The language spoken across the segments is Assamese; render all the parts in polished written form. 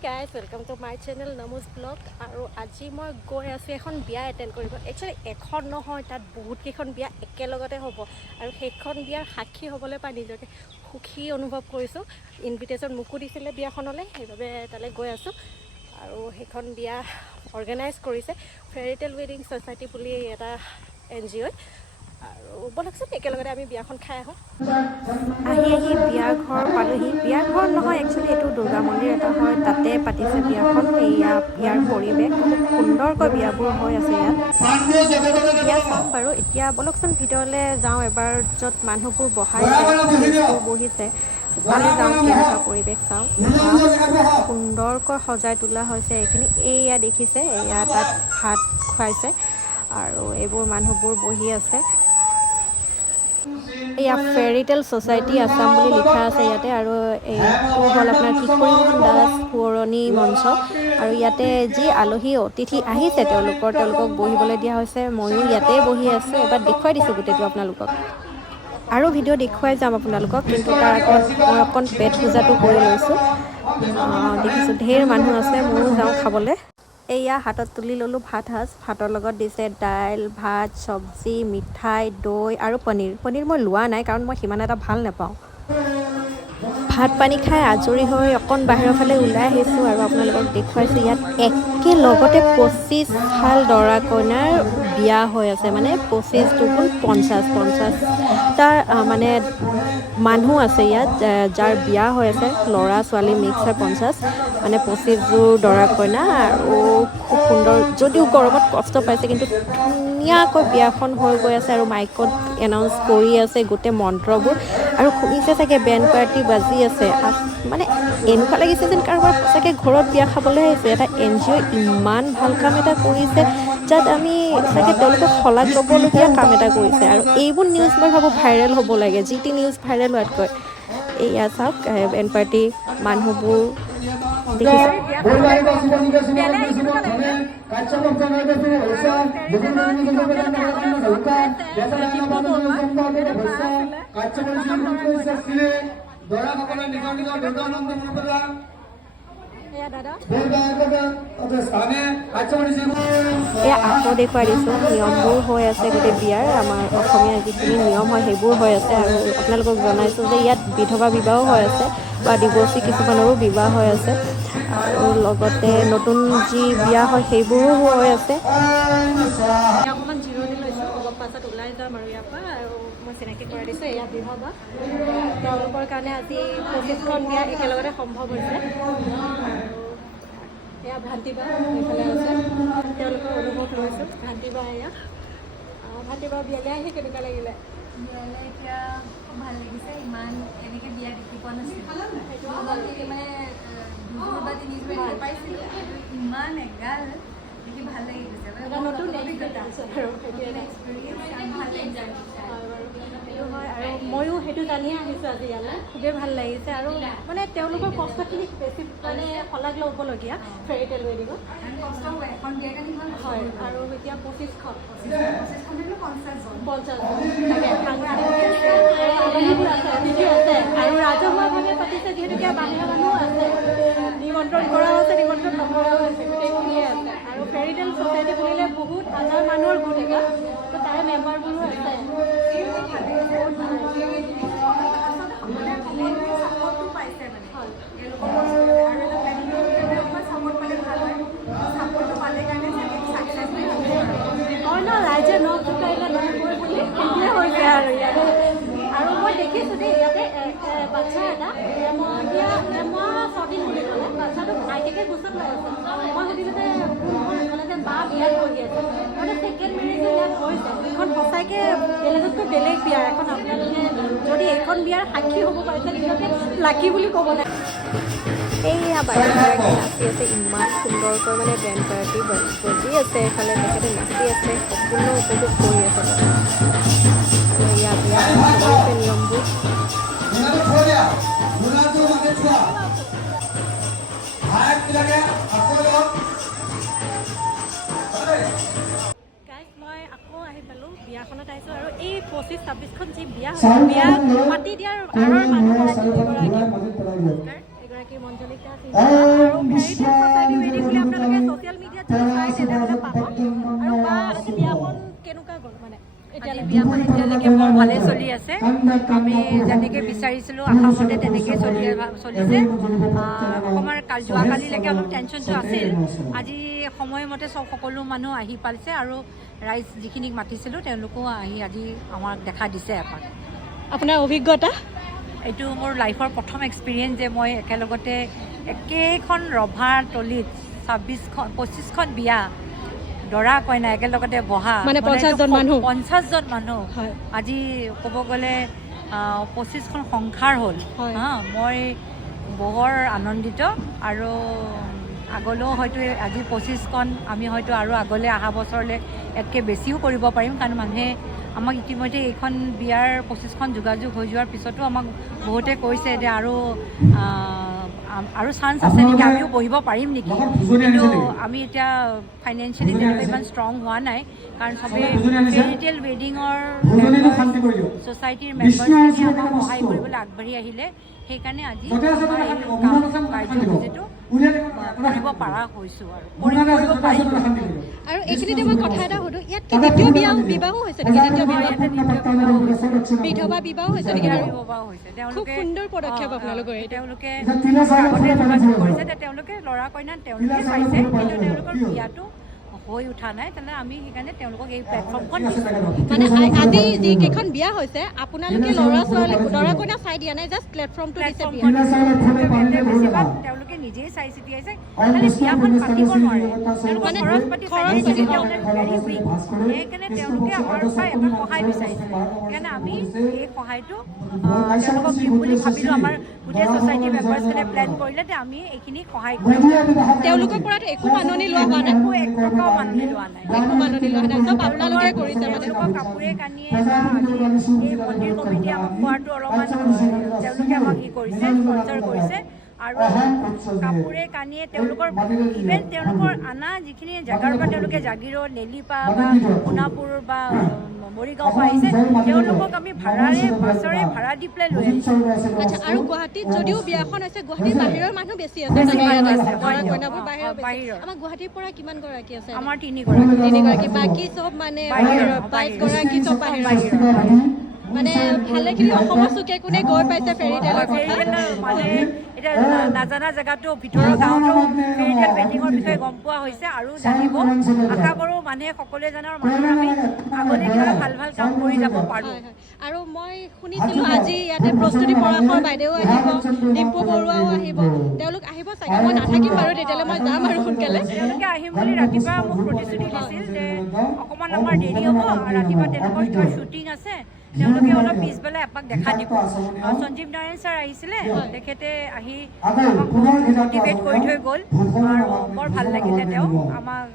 guys, welcome to my channel Namus Vlog. আৰু আজি মই গৈ আছো এখন বিয়া এটেন্ড কৰিব। একচুয়ালি এখন নহয়, তাত বহুত কেইখন বিয়া একেলগতে হ'ব আৰু সেইখন বিয়াৰ সাক্ষী হ'বলৈ পাই নিজকে সুখী অনুভৱ কৰিছো। ইনভিটেশ্যন মোকো দিছিলে বিয়াখনলৈ, সেইবাবে তালৈ গৈ আছো। আৰু সেইখন বিয়া অৰ্গেনাইজ কৰিছে ফেৰিটেল ৱেডিং ছ'চাইটি বুলি এটা NGO। আৰু বলকচোন একেলগতে আমি বিয়াখন খাই আহোঁ। আহি বিয়া ঘৰ পালোহি। বিয়া ঘৰ নহয়, একচুৱেলি এইটো দুৰ্গা মন্দিৰ এটা হয়, তাতে পাতিছে বিয়াখন। এয়া বিয়াৰ পৰিৱেশ খুব সুন্দৰকৈ বিয়াবোৰ হৈ আছে ইয়াত। বিয়া চাম বাৰু এতিয়া, বলকচোন ভিতৰলৈ যাওঁ এবাৰ, য'ত মানুহবোৰ বহিছে তালৈ যাওঁ, কেনেকুৱা পৰিৱেশ চাওঁ। সুন্দৰকৈ সজাই তোলা হৈছে এইখিনি। এয়া দেখিছে, এয়া তাত ভাত খুৱাইছে আৰু এইবোৰ মানুহবোৰ বহি আছে। এয়া ফেৰিটেল ছ'চাইটি আছাম বুলি লিখা আছে ইয়াতে। আৰু এইটো হ'ল আপোনাৰ কিশোৰী মোহন দাস সোঁৱৰণি মঞ্চ। আৰু ইয়াতে যি আলহী অতিথি আহিছে তেওঁলোকক বহিবলৈ দিয়া হৈছে। ময়ো ইয়াতে বহি আছোঁ। এবাৰ দেখুৱাই দিছোঁ গোটেইটো আপোনালোকক, আৰু ভিডিঅ' দেখুৱাই যাম আপোনালোকক, কিন্তু তাৰ আগত মই অকণ পেট পূজাটো কৰি লৈছোঁ। দেখিছোঁ ঢেৰ মানুহ আছে, ময়ো যাওঁ খাবলৈ। এয়া হাতত তুলি ল'লোঁ ভাত সাজ। ভাতৰ লগত দিছে দাইল, ভাত, চব্জি, মিঠাই, দৈ আৰু পনীৰ মই লোৱা নাই, কাৰণ মই সিমান এটা ভাল নাপাওঁ। ভাত পানী খাই আজৰি হৈ অকণ বাহিৰৰ ফালে ওলাই আহিছোঁ আৰু আপোনালোকক দেখুৱাইছোঁ। ইয়াত একেলগতে 25 হাল দৰা কইনাৰ বিয়া হৈ আছে, মানে 25 দুগুণ 50টা মানে মানুহ আছে ইয়াত যাৰ বিয়া হৈ আছে। ল'ৰা ছোৱালী মিক্স হয় 50, মানে 25 যোৰ দৰা কইনা। আৰু খুব সুন্দৰ, যদিও গৰমত কষ্ট পাইছে, কিন্তু ধুনীয়াকৈ বিয়াখন হৈ গৈ আছে। আৰু মাইকত এনাউন্স কৰি আছে গোটেই মন্ত্ৰবোৰ, আৰু শুনিছে চাগে বেণ্ড পাৰ্টি বাজি আছে। মানে এনেকুৱা লাগিছে যেন কাৰোবাৰ সঁচাকৈ ঘৰত বিয়া খাবলৈ আহিছে। এটা NGO ইমান ভাল কাম এটা কৰিছে, যাত আমি চাগে তেওঁলোকক শলাগ ল'বলগীয়া কাম এটা কৰিছে। আৰু এইবোৰ নিউজ মই ভাবোঁ ভাইৰেল হ'ব লাগে, যি টি নিউজ ভাইৰেল হোৱাতকৈ। এয়া চাওক বেণ্ড পাৰ্টি মানুহবোৰ দেখিছে। এয়া আকৌ দেখুৱাই দিছোঁ, নিয়মবোৰ হৈ আছে গোটেই বিয়াৰ। আমাৰ অসমীয়া যিখিনি নিয়ম হয় সেইবোৰ হৈ আছে। আৰু আপোনালোকক জনাইছোঁ যে ইয়াত বিধৱা বিবাহো হৈ আছে, বা ডিভৰ্চি কিছুমানৰো বিবাহ হৈ আছে। আৰু লগতে নতুন যি বিয়া হয় সেইবোৰো হৈ আছে। অকণমান জিৰণি লৈছোঁ, অলপ পাছত ওলাই যাম আৰু ইয়াৰ পৰা। আৰু মই চিনাকি কৰাই দিছোঁ, এয়া বিবাহ, তেওঁলোকৰ কাৰণে আজি 25খন বিয়া একেলগতে সম্ভৱ হৈছে। এয়া ভান্তিবা এইফালে আছে, তেওঁলোকৰ অনুভৱ লৈছোঁ। ভান্তিবা এয়া, ভান্তিবা বিয়ালৈ আহি কেনেকুৱা লাগিলে? বিয়ালৈ এতিয়া খুব ভাল লাগিছে। ইমান এনেকৈ বিয়া দেখি পোৱা নাছিলোঁ। সেইটো মানে 2 বা 3 পাইছিলোঁ, ইমান এগাল দেখি ভাল লাগি গৈছে। নতুন অভিজ্ঞতা আৰু সেইটো এটা এক্সপিৰিয়েঞ্চ ভাল লাগিছে। সেইটো হয়, আৰু ময়ো সেইটো জানিয়ে আহিছোঁ আজি ইয়ালৈ। খুবেই ভাল লাগিছে, আৰু মানে তেওঁলোকৰ কষ্টখিনি বেছি মানে শলাগ ল'বলগীয়া ফেৰিটেল ৱেডিঙত। কষ্ট হয় এখন বিয়াৰ কাৰণে ইমান হয়। আৰু এতিয়া 25খন 50 জন তাকে আলহীবোৰ আছে, অতিথি আছে, আৰু ৰাজহুৱাভাৱে পাতিছে যিহেতুকে বাহিৰা মানুহো আছে, নিমন্ত্ৰণ কৰাও আছে, নিমন্ত্ৰণ নকৰাও আছে, গোটেইখিনিয়ে আছে। আৰু ফেৰিটেল ছ'চাইটি বুলিলে বহুত হাজাৰ মানুহৰ গোট এটা, তো তাৰে মেম্বাৰবোৰো আছে। ৰাইজে নখ জোকাৰিলে নহবই বুলি সেইটোৱে হৈছে আৰু ইয়াতে। আৰু মই দেখিছোঁ যে ইয়াতে বাচ্ছা এটা এমাহ 6 দিন বুলি ক'লে, বাচ্ছাটো আইতেকে গোচত লৈ আছে। মই সুধিলোঁ যে ক'লে যে বা বিয়াত পঢ়ি আছে, মানে ছেকেণ্ড মেৰেজো ইয়াত হৈছে। এখন সঁচাকৈ বেলেগতকৈ বেলেগ বিয়া এখন। আপোনালোকে যদি এইখন বিয়াৰ সাক্ষী হ'ব পাৰিছে, নিজকে লাকি বুলি ক'ব লাগে। এইয়া বাইদেউগৰাকী নাচি আছে ইমান সুন্দৰকৈ, মানে বেণ্ড পাৰ্টি বজি আছে এইফালে, তেখেতে নাচি আছে, সম্পূৰ্ণ উপভোগ কৰি আছে। আৰু এয়া বিয়া কৰিছে নিয়মবোৰ। মই আকৌ আহি পালোঁ, বিয়াখনত আহিছোঁ। আৰু এই 25-26খন যি বিয়া হৈছে, বিয়া মাতি দিয়াৰ আঁৰৰ মানুহ এগৰাকী মঞ্জলিকা, আৰু ভালে চলি আছে। আমি যেনেকৈ বিচাৰিছিলোঁ আশামতে তেনেকেই চলিছে। অকণমান যোৱাকালিলৈকে অলপ টেনশ্যনটো আছিল। আজি সময়মতে সকলো মানুহ আহি পাইছে আৰু ৰাইজ যিখিনিক মাতিছিলোঁ তেওঁলোকেও আহি আজি আমাক দেখা দিছে এপাক। আপোনাৰ অভিজ্ঞতা? এইটো মোৰ লাইফৰ প্ৰথম এক্সপিৰিয়েঞ্চ যে মই একেলগতে একেখন ৰভাৰ তলিত 25খন বিয়া দৰা কইনা একেলগতে বহা, মানে 50জন মানুহ আজি ক'ব গ'লে 25খন সংসাৰ হ'ল। মই বৰ আনন্দিত আৰু আগলৈও হয়তো আজি 25খন আমি হয়তো আৰু আগলৈ অহা বছৰলৈ ইয়াতকৈ বেছিও কৰিব পাৰিম, কাৰণ মানুহে আমাক ইতিমধ্যে এইখন বিয়াৰ 25খন যোগাযোগ হৈ যোৱাৰ পিছতো আমাক বহুতে কৈছে যে আৰু চান্স আছে নেকি, আমিও বহিব পাৰিম নেকি। কিন্তু আমি এতিয়া ফাইনেন্সিয়েলি তেনেকৈ ইমান ষ্ট্ৰং হোৱা নাই, কাৰণ চবেই ফেৰিটেল ৱেডিঙৰ ছ'চাইটিৰ মেম্বাৰ্ছখিনি আমাক সহায় কৰিবলৈ আগবাঢ়ি আহিলে। সেইকাৰণে আজি কাৰ্যসূচীটো কৰিব পৰা হৈছোঁ আৰু পাৰিম। আৰু এইখিনিতে মই কথা এটা সুধোঁ, ইয়াত কি দ্বিতীয় বিবাহো হৈছে নেকি? বিধৱা বিবাহ হৈছে নেকি? খুব সুন্দৰ পদক্ষেপ আপোনালোকৰ। তেওঁলোকে আগতে যোগাযোগ কৰিছে যে তেওঁলোকে ল'ৰা কইনা তেওঁলোকে চাইছে, কিন্তু তেওঁলোকৰ বিয়াটো হৈ উঠা নাই। তেনেহ'লে আমি সেইকাৰণে তেওঁলোকক এই প্লেটফৰ্মখন দিছোঁ। মানে আজি যিকেইখন বিয়া হৈছে আপোনালোকে ল'ৰা কইনা চাই দিয়া নাই, জাষ্ট প্লেটফৰ্মটো দিছে। বেছিভাগ তেওঁলোকে নিজেই চাই চিতি আহিছে, খালি বিয়াখন পাতিব নোৱাৰে, তেওঁলোকৰ খৰচ পাতি ভেৰি উইক। সেইকাৰণে তেওঁলোকে আমাৰ পৰা এটা সহায় বিচাৰিছে। সেইকাৰণে আমি এই সহায়টো তেওঁলোকক দিম বুলি ভাবিলোঁ। আমাৰ গোটেই ছ'চাইটিৰ মেম্বাৰ্ছখিনিয়ে প্লেন কৰিলে যে আমি এইখিনি সহায় কৰিম। তেওঁলোকৰ পৰাতো একো মাননি লোৱা হোৱা নাই? এক টকাও মাননি লোৱা নাই, চব আপোনালোকে কৰিছে। তেওঁলোকৰ কাপোৰে কানিয়ে এই মন্দিৰ কমিটিয়ে আমাক খোৱাটো অলপমান তেওঁলোকে আমাক কৰিছে, স্পনচৰ কৰিছে। আৰু কাপোৰে কানিয়ে তেওঁলোকৰ ইভেন তেওঁলোকৰ আনা যিখিনি জেগাৰ পৰা তেওঁলোকে জাগিৰোড, নেলিপা বা সোণাপুৰ বা মৰিগাঁও পৰা আহিছে, তেওঁলোকক আমি বাছৰে ভাড়া দি পেলাই লৈ আহিছোঁ। আচ্ছা, আৰু গুৱাহাটীত যদিও বিয়াখন হৈছে, গুৱাহাটীৰ বাহিৰৰ মানুহ বেছি আছে। আমাৰ গুৱাহাটীৰ পৰা কিমান গৰাকী আছে? আমাৰ 3গৰাকী। বাকী চব মানে 22গৰাকী চব বাহিৰৰ। মানে ভালেখিনি অসমৰ চুকে কোনে গৈ পাইছে ফেৰিটেলৰ মানে এতিয়া নাজানা জেগাতো ভিতৰৰ গাঁৱতো ফেৰিটেল ৱেডিঙৰ বিষয়ে গম পোৱা হৈছে আৰু জানিব। আশা কৰোঁ মানুহে সকলোৱে জানে আৰু মানুহে আমি আগলৈ কিবা ভাল ভাল কাম কৰি যাব পাৰোঁ। আৰু মই শুনিছিলোঁ আজি ইয়াতে প্ৰস্তুতি পৰাশৰ বাইদেউ আহিব, ডিম্পু বৰুৱাও আহিব, তেওঁলোক আহিব চাগে। মই নাথাকিম বাৰু, তেতিয়ালৈ মই যাম আৰু সোনকালে। তেওঁলোকে আহিম বুলি ৰাতিপুৱা মোক প্ৰতিশ্ৰুতি দিছিল যে অকণমান আমাৰ দেৰি হ'ব, ৰাতিপুৱা তেওঁলোকৰ কিবা শ্বুটিং আছে, তেওঁলোকে অলপ পিছবেলা এপাক দেখা দিব। সঞ্জীৱ নাৰায়ণ ছাৰ আহিছিলে, তেখেতে আহি আমাক মটিভেট কৰি থৈ গ'ল আৰু বৰ ভাল লাগিলে। তেওঁ আমাক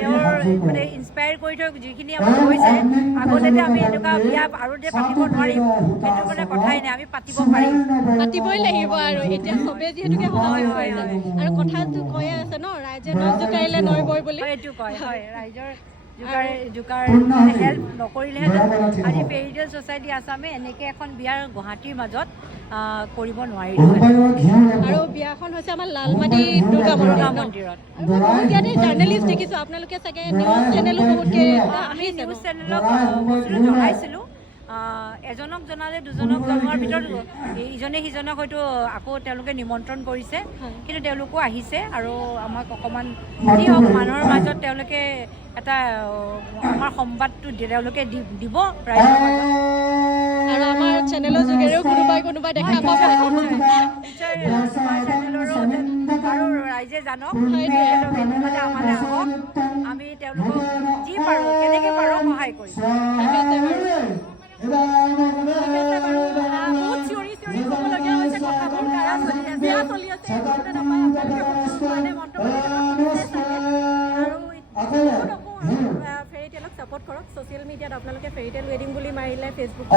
তেওঁৰ মানে ইনস্পায়াৰ কৰি থৈ যিখিনি আমাক কৈছে, আগতে আমি এনেকুৱা বিয়া আৰু যে পাতিব নোৱাৰিম সেইটো মানে কথাই নাই, আমি পাতিব পাৰিম, পাতিবই লাগিব। আৰু এতিয়া চবেই যিহেতুকে আৰু কথাটো কৈয়ে আছে ন, ৰাইজে নখ জোকাৰিলে নৈ বয় বুলি। এইটো কয়, হয়, ৰাইজৰ জোকাৰ হেল্প নকৰিলেহেঁতেন আজি ফেৰিটেল ছ'চাইটি আছামে এনেকৈ এখন বিয়াৰ গুৱাহাটীৰ মাজত কৰিব নোৱাৰিলে। আৰু বিয়াখন হৈছে আমাৰ লালমাটি দুৰ্গা মন্দিৰত। বহুত ইয়াতে জাৰ্নেলিষ্ট দেখিছোঁ, আপোনালোকে চাগে নিউজ চেনেলো বহুতকৈ আমি নিউজ চেনেলক বস্তুটো জনাইছিলোঁ। এজনক জনালে দুজনক জনোৱাৰ ভিতৰত ইজনে সিজনক হয়তো আকৌ তেওঁলোকে নিমন্ত্ৰণ কৰিছে, কিন্তু তেওঁলোকো আহিছে আৰু আমাক অকণমান যি হওক মানুহৰ মাজত তেওঁলোকে এটা আমাৰ সংবাদটো তেওঁলোকে দিব ৰাইজৰ মাজত। আৰু আমাৰ চেনেলৰ যোগেৰেও কোনোবাই দেখা পাব, চেনেলৰো আৰু ৰাইজে জানক, আমালৈ আহক, আমি তেওঁলোকক যি পাৰোঁ কেনেকৈ পাৰোঁ সহায় কৰিম। বহুত চিঞৰি ক'বলগীয়া হৈছে, কথাবোৰ কাৰা চলি আছে, ফেৰিটেলক ছাপোৰ্ট কৰক। ছ'চিয়েল মিডিয়াত আপোনালোকে ফেৰিটেল ৱেডিং বুলি মাৰিলে ফেচবুকত